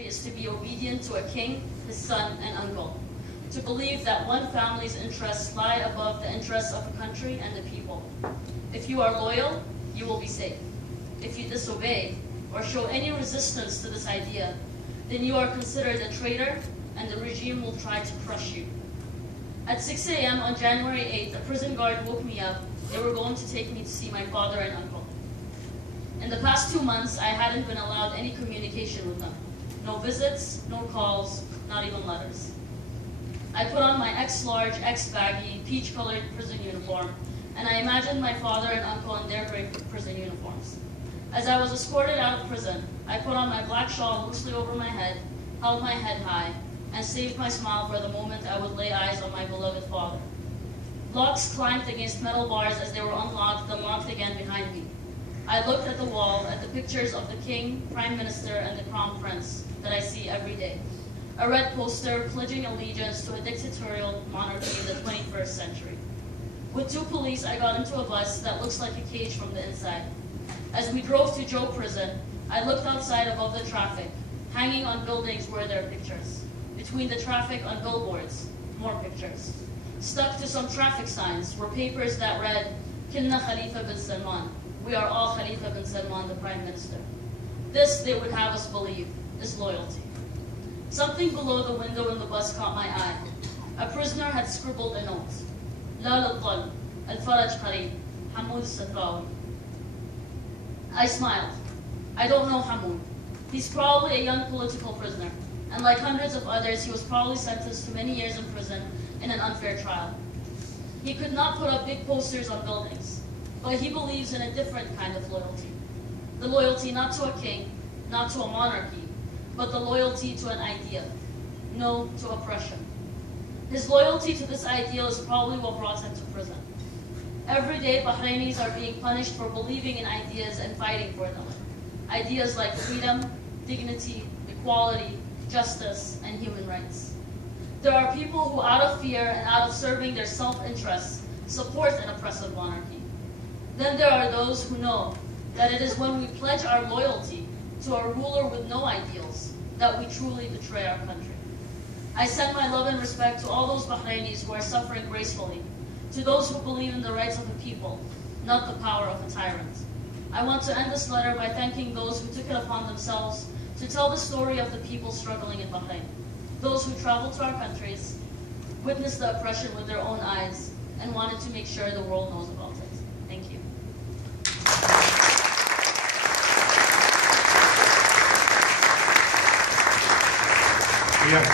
country is to be obedient to a king, his son, and uncle. To believe that one family's interests lie above the interests of a country and the people. If you are loyal, you will be safe. If you disobey or show any resistance to this idea, then you are considered a traitor and the regime will try to crush you. At 6 a.m. on January 8th, a prison guard woke me up. They were going to take me to see my father and uncle. In the past 2 months, I hadn't been allowed any communication with them. No visits, no calls, not even letters. I put on my X-large, X-baggy, peach-colored prison uniform, and I imagined my father and uncle in their gray prison uniforms. As I was escorted out of prison, I put on my black shawl loosely over my head, held my head high, and saved my smile for the moment I would lay eyes on my beloved father. Locks clanked against metal bars as they were unlocked and locked again behind me. I looked at the wall, at the pictures of the king, prime minister, and the crown prince that I see every day. A red poster pledging allegiance to a dictatorial monarchy in the 21st century. With 2 police, I got into a bus that looks like a cage from the inside. As we drove to Joe Prison, I looked outside above the traffic. Hanging on buildings were their pictures. Between the traffic on billboards, more pictures. Stuck to some traffic signs were papers that read, Kinna Khalifa bin Salman. We are all Khalifa bin Salman, the Prime Minister. This, they would have us believe, is loyalty. Something below the window in the bus caught my eye. A prisoner had scribbled a note. La lil-dhal, al-faraj qareeb, Hamoud Satrawi. I smiled. I don't know Hamoud. He's probably a young political prisoner, and like hundreds of others, he was probably sentenced to many years in prison in an unfair trial. He could not put up big posters on buildings, but he believes in a different kind of loyalty. The loyalty not to a king, not to a monarchy, but the loyalty to an idea. No to oppression. His loyalty to this ideal is probably what brought him to prison. Every day, Bahrainis are being punished for believing in ideas and fighting for them. Ideas like freedom, dignity, equality, justice, and human rights. There are people who, out of fear and out of serving their self-interests, support an oppressive monarchy. Then there are those who know that it is when we pledge our loyalty to a ruler with no ideals that we truly betray our country. I send my love and respect to all those Bahrainis who are suffering gracefully, to those who believe in the rights of the people, not the power of a tyrant. I want to end this letter by thanking those who took it upon themselves to tell the story of the people struggling in Bahrain, those who traveled to our countries, witnessed the oppression with their own eyes, and wanted to make sure the world knows about it. Thank you. We have